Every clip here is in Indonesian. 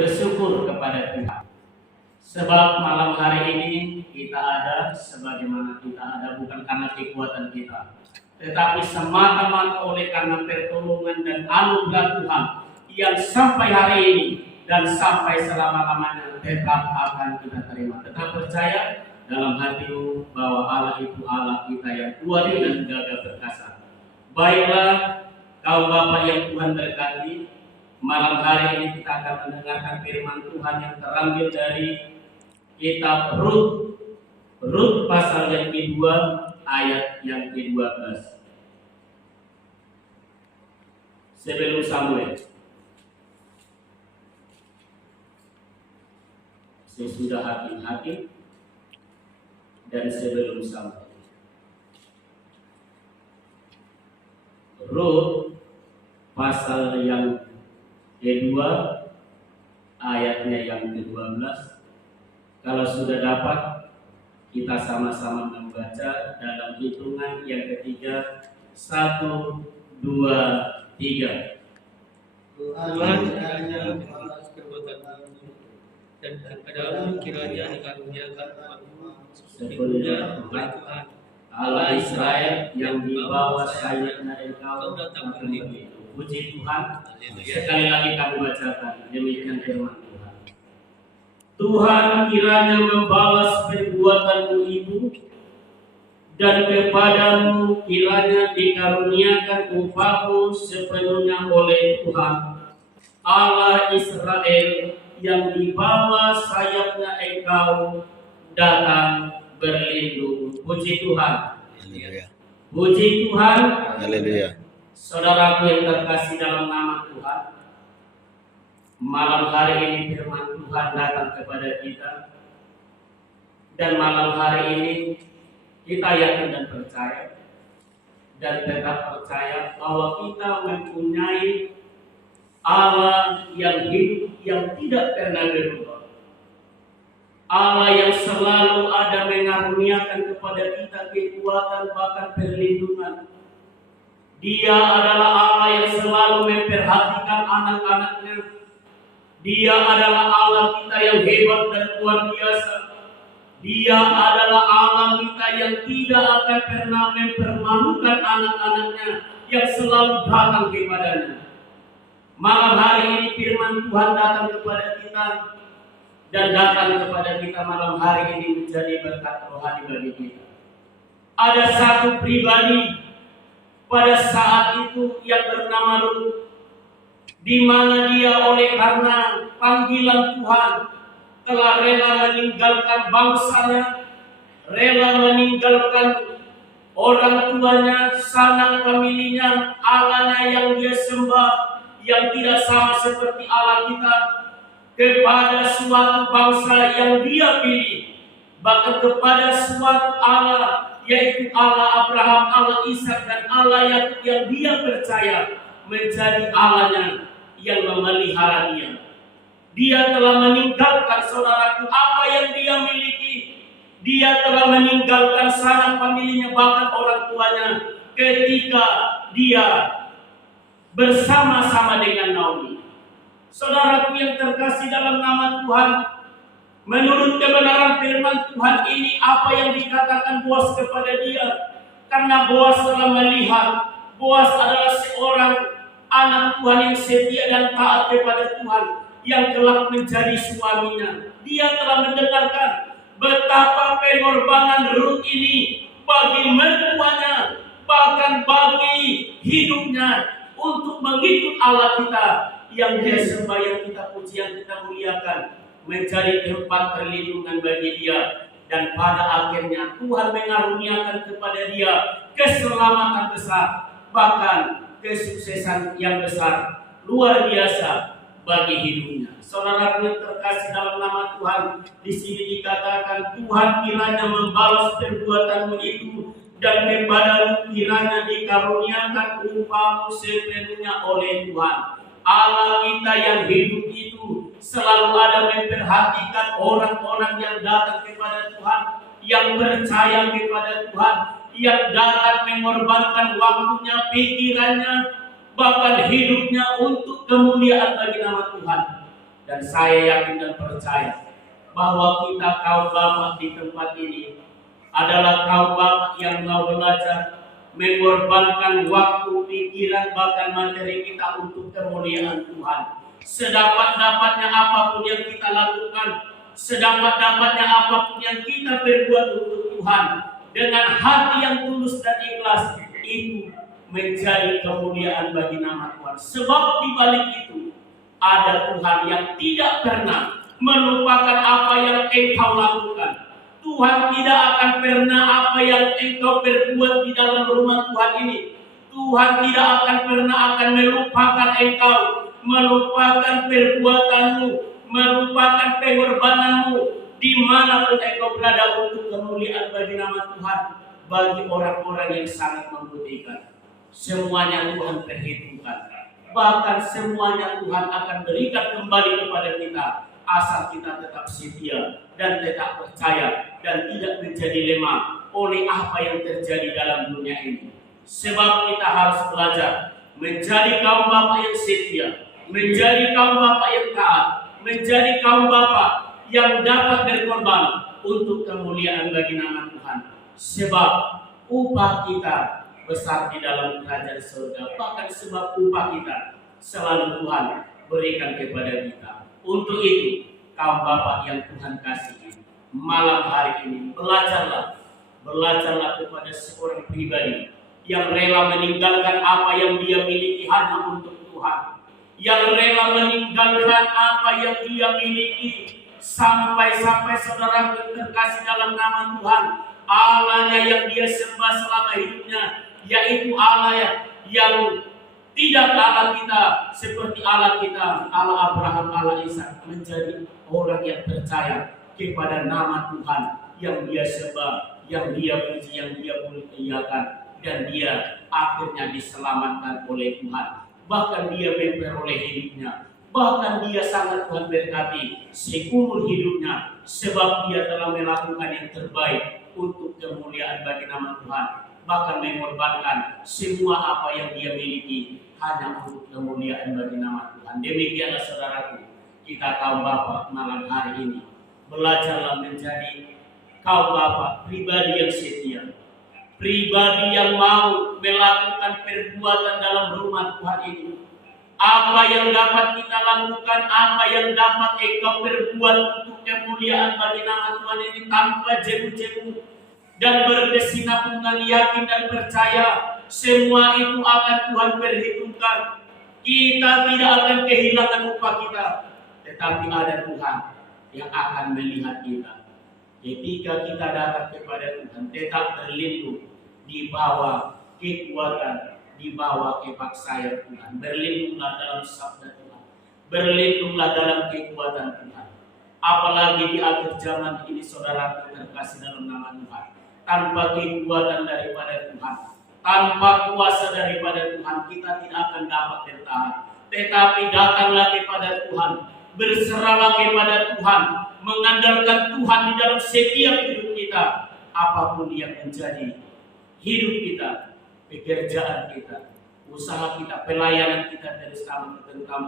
bersyukur kepada Tuhan. Sebab malam hari ini kita ada sebagaimana kita ada bukan karena kekuatan kita, tetapi semata-mata oleh karena pertolongan dan anugerah Tuhan yang sampai hari ini dan sampai selama-lamanya tetap akan kita terima. Tetap percaya dalam hatimu bahwa Allah itu Allah kita yang kuat dan gagah perkasa. Baiklah kaum Bapak yang Tuhan berkati, malam hari ini kita akan mendengarkan firman Tuhan yang terambil dari kitab Rut pasal yang kedua ayat yang ke-12. Sebelum Samuel, sesudah hakim-hakim, dan sebelum Samuel. Rut pasal yang kedua ayatnya yang ke-12. Kalau sudah dapat, kita sama-sama membaca dalam hitungan yang ketiga. 1, 2, 3. Tuhan kiranya membalas perbuatanmu dan kepadamu kiranya dikaruniakan rahmat-Mu sepenuhnya oleh Tuhan Allah Israel yang di bawah sayapnya Engkau datang akan begitu. Puji Tuhan. Haleluya. Sekali lagi kami bacakan demikian firman Tuhan. Tuhan kiranya membalas perbuatanmu itu, dan kepadamu kiranya dikaruniakan upahmu sepenuhnya oleh Tuhan Allah Israel yang di bawah sayapnya Engkau datang berlindung. Puji Tuhan. Haleluya. Puji Tuhan. Haleluya. Saudaraku yang terkasih dalam nama Tuhan, malam hari ini firman Tuhan datang kepada kita, dan malam hari ini kita yakin dan percaya dan tetap percaya bahwa kita mempunyai Allah yang hidup, yang tidak pernah berubah, Allah yang selalu ada mengaruniakan kepada kita kekuatan bahkan perlindungan. Dia adalah Allah yang selalu memperhatikan anak-anaknya. Dia adalah Allah kita yang hebat dan luar biasa. Dia adalah Allah kita yang tidak akan pernah mempermalukan anak-anaknya, yang selalu datang kepadanya. Malam hari ini firman Tuhan datang kepada kita, dan datang kepada kita malam hari ini menjadi berkat rohani bagi kita. Ada satu pribadi pada saat itu yang bernama Rut, di mana dia oleh karena panggilan Tuhan telah rela meninggalkan bangsanya, rela meninggalkan orang tuanya, sanak familinya, Allahnya yang dia sembah, yang tidak sama seperti Allah kita, kepada suatu bangsa yang dia pilih, bahkan kepada suatu Allah, yaitu Allah Abraham, Allah Ishak, dan Allah Yakub yang dia percaya menjadi Allahnya yang memelihara dia. Dia telah meninggalkan, saudaraku, apa yang dia miliki. Dia telah meninggalkan sanak familinya, bahkan orang tuanya, ketika dia bersama-sama dengan Naomi. Saudaraku yang terkasih dalam nama Tuhan, menurut kebenaran firman Tuhan ini, apa yang dikatakan Boas kepada dia, karena Boas telah melihat, Boas adalah seorang anak Tuhan yang setia dan taat kepada Tuhan, yang kelak menjadi suaminya. Dia telah mendengarkan betapa pengorbanan Rut ini bagi mertuanya, bahkan bagi hidupnya, untuk mengikut Allah kita yang dia sembah, yang kita puji, yang kita muliakan, menjadi tempat perlindungan bagi dia. Dan pada akhirnya Tuhan mengaruniakan kepada dia keselamatan besar, bahkan kesuksesan yang besar, luar biasa bagi hidupnya. Saudara yang terkasih dalam nama Tuhan, di sini dikatakan Tuhan kiranya membalas perbuatanmu itu, dan kepadamu kiranya dikaruniakan upahmu sepenuhnya oleh Tuhan Allah kita yang hidup itu. Selalu ada memperhatikan orang-orang yang datang kepada Tuhan, yang percaya kepada Tuhan, yang datang mengorbankan waktunya, pikirannya, bahkan hidupnya untuk kemuliaan bagi nama Tuhan. Dan saya yakin dan percaya bahwa kita kaum bapak di tempat ini adalah kaum bapak yang mau belajar mengorbankan waktu, pikiran, bahkan materi kita untuk kemuliaan Tuhan. Sedapat-dapatnya apapun yang kita lakukan, sedapat-dapatnya apapun yang kita berbuat untuk Tuhan, dengan hati yang tulus dan ikhlas, itu menjadi kemuliaan bagi nama Tuhan. Sebab di balik itu ada Tuhan yang tidak pernah melupakan apa yang engkau lakukan. Tuhan tidak akan pernah apa yang engkau berbuat di dalam rumah Tuhan ini. Tuhan tidak akan pernah akan melupakan engkau, melupakan perbuatanmu, melupakan pengorbananmu dimanapun engkau berada untuk kemuliaan bagi nama Tuhan, bagi orang-orang yang sangat membutuhkan. Semuanya Tuhan perhitungkan. Bahkan semuanya Tuhan akan berikan kembali kepada kita, asal kita tetap setia dan tetap percaya dan tidak menjadi lemah oleh apa yang terjadi dalam dunia ini. Sebab kita harus belajar menjadi kaum bapak yang setia, menjadi kaum bapak yang taat, menjadi kaum bapak yang dapat berkorban untuk kemuliaan bagi nama Tuhan. Sebab upah kita besar di dalam kerajaan surga. Bahkan sebab upah kita selalu Tuhan berikan kepada kita. Untuk itu, kaum bapak yang Tuhan kasihi, malam hari ini belajarlah kepada seorang pribadi yang rela meninggalkan apa yang dia miliki hanya untuk Tuhan, yang rela meninggalkan apa yang dia miliki sampai saudara terkasih dalam nama Tuhan, Allahnya yang dia sembah selama hidupnya, yaitu Allah yang tidak Allah kita seperti Allah kita, Allah Abraham, Allah Ishak, menjadi orang yang percaya kepada nama Tuhan yang dia sembah, yang dia puji, yang dia muliakan, dan dia akhirnya diselamatkan oleh Tuhan. Bahkan dia memperoleh hidupnya, bahkan dia sangat Tuhan berkati seumur hidupnya, sebab dia telah melakukan yang terbaik untuk kemuliaan bagi nama Tuhan, bahkan mengorbankan semua apa yang dia miliki hanya untuk kemuliaan bagi nama Tuhan. Demikianlah saudaraku, kita kaum bapak malam hari ini belajarlah menjadi kaum bapak pribadi yang setia, pribadi yang mau melakukan perbuatan dalam rumah Tuhan ini. Apa yang dapat kita lakukan, apa yang dapat engkau perbuat untuk kemuliaan bagi nama Tuhan ini tanpa jemu-jemu dan berkesinambungan, yakin dan percaya, semua itu akan Tuhan perhitungkan. Kita tidak akan kehilangan upah kita, tetapi ada Tuhan yang akan melihat kita. Ketika kita datang kepada Tuhan, tetap berlindung di bawah kekuatan, di bawah kepaksaan Tuhan. Berlindunglah dalam sabda Tuhan, berlindunglah dalam kekuatan Tuhan. Apalagi di akhir zaman ini, saudara terkasih dalam nama Tuhan, tanpa kekuatan daripada Tuhan, tanpa kuasa daripada Tuhan, kita tidak akan dapat bertahan. Tetapi datanglah kepada Tuhan, berserahlah kepada Tuhan, mengandalkan Tuhan di dalam setiap hidup kita. Apapun yang menjadi hidup kita, pekerjaan kita, usaha kita, pelayanan kita, terus kami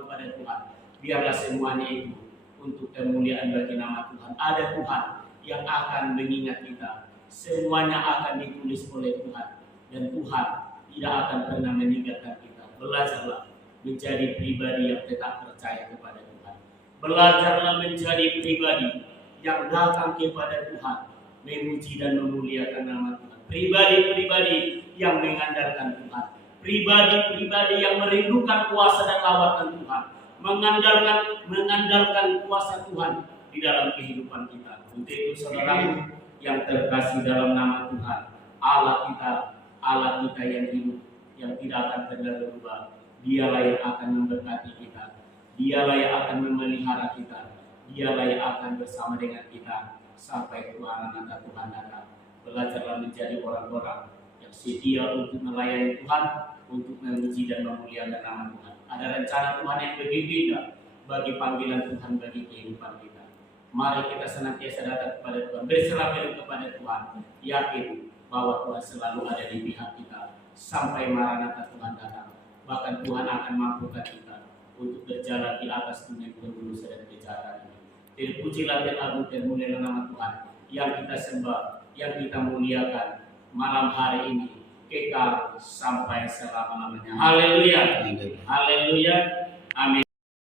kepada Tuhan, biarlah semuanya itu untuk kemuliaan bagi nama Tuhan. Ada Tuhan yang akan mengingat kita, semuanya akan ditulis oleh Tuhan, dan Tuhan tidak akan pernah meninggalkan kita. Belajarlah menjadi pribadi yang tetap percaya kepada Tuhan. Belajarlah menjadi pribadi yang datang kepada Tuhan, memuji dan memuliakan nama Tuhan. Pribadi-pribadi yang mengandalkan Tuhan, pribadi-pribadi yang merindukan kuasa dan lawatan Tuhan, mengandalkan kuasa Tuhan di dalam kehidupan kita. Untuk itu saudara yang terkasih dalam nama Tuhan, Allah kita yang hidup, yang tidak akan pernah berubah. Dialah yang akan memberkati kita, dialah yang akan memelihara kita, dialah yang akan bersama dengan kita sampai kemuliaan Tuhan datang. Belajarlah menjadi orang-orang yang setia untuk melayani Tuhan, untuk memuji dan memuliakan nama Tuhan. Ada rencana Tuhan yang begitu indah bagi panggilan Tuhan, bagi kehidupan kita. Mari kita senantiasa datang kepada Tuhan, berserah diri kepada Tuhan, yakin bahwa Tuhan selalu ada di pihak kita sampai Maranatha Tuhan datang. Bahkan Tuhan akan mampukan kita untuk berjalan di atas dunia berdosa dan kejahatan ini. Terpujilah dan agung dan mulialah nama Tuhan yang kita sembah, yang kita muliakan malam hari ini, kekal sampai selama-lamanya. Haleluya, haleluya, amin.